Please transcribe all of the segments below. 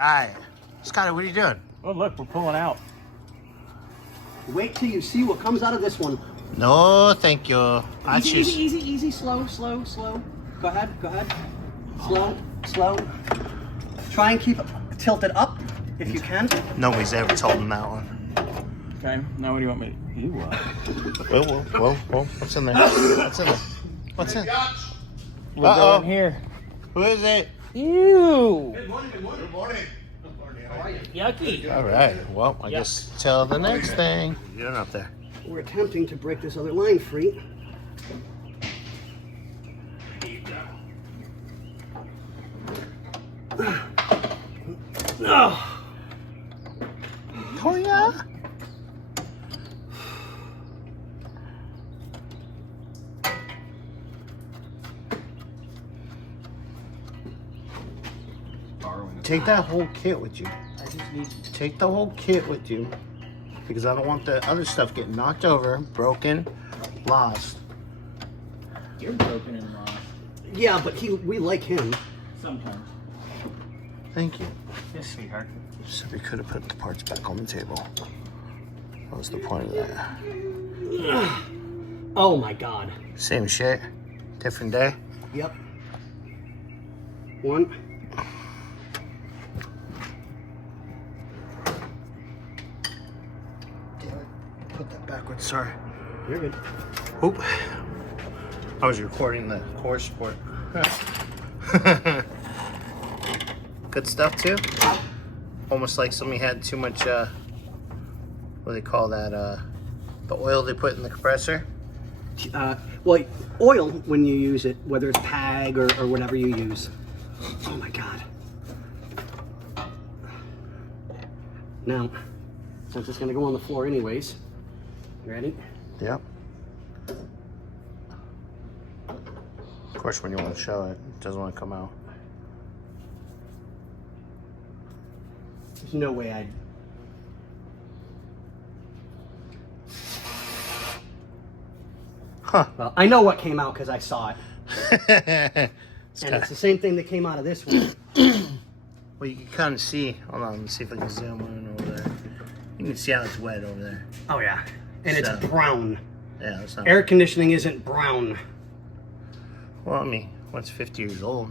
Alright. Scotty, what are you doing? Oh, look, we're pulling out. Wait till you see what comes out of this one. No, thank you. Easy, slow. Go ahead. Slow. Try and keep it tilted up if you can. Nobody's ever told him that one. Okay, now what do you want me to do? Well, what's in there? What's in? We're going here. Who is it? Ew. Good morning. How are you? Yucky. All right. Well, I guess till the next thing. Get it up there. We're attempting to break this other line free. Oh yeah. Take that whole kit with you. I just need. Take the whole kit with you, because I don't want the other stuff getting knocked over, broken, lost. You're broken and lost. Yeah, but we like him. Sometimes. Thank you. Yes, sweetheart. So we could have put the parts back on the table. What was the point of that? Oh my God. Same shit, different day. Yep. One. Damn it. Put that backwards, sorry. You're good. Oop. I was recording the core sport. Good stuff too. Almost like somebody had too much, what do they call that? The oil they put in the compressor. Well, oil, when you use it, whether it's PAG or whatever you use. Oh my God. Now, since it's gonna go on the floor anyways, you ready? Yep. Of course, when you want to show it, it doesn't want to come out. There's no way I'd... Huh. Well, I know what came out because I saw it. And kinda... it's the same thing that came out of this one. Well, you can kind of see. Hold on, let me see if I can zoom in over there. You can see how it's wet over there. Oh yeah. And So- it's brown. Yeah, that's not... Air conditioning isn't brown. Well, I mean, what's 50 years old?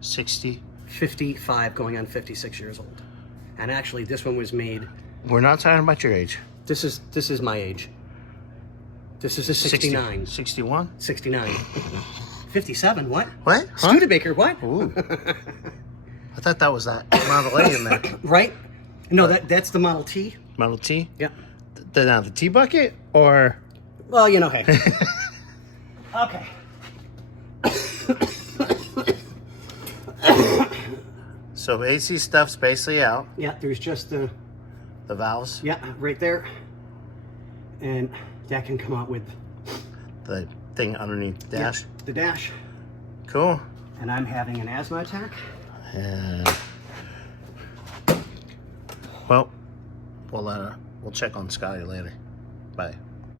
60? 55 going on 56 years old. And actually this one was made, We're not talking about your age. this is my age. This is a 69. 61? 69. 57, what? What? Huh? Studebaker, what? Ooh. I thought that was that Model A in there. Right? No, that's the Model T. Model T? Yeah. The T bucket? Or... Well, you know, hey. Okay. So AC stuff's basically out. Yeah, there's just the, The valves. right there. And that can come out with The thing underneath the dash. yeah, the dash. Cool. And I'm having an asthma attack. And... Well, we'll check on Scotty later. Bye.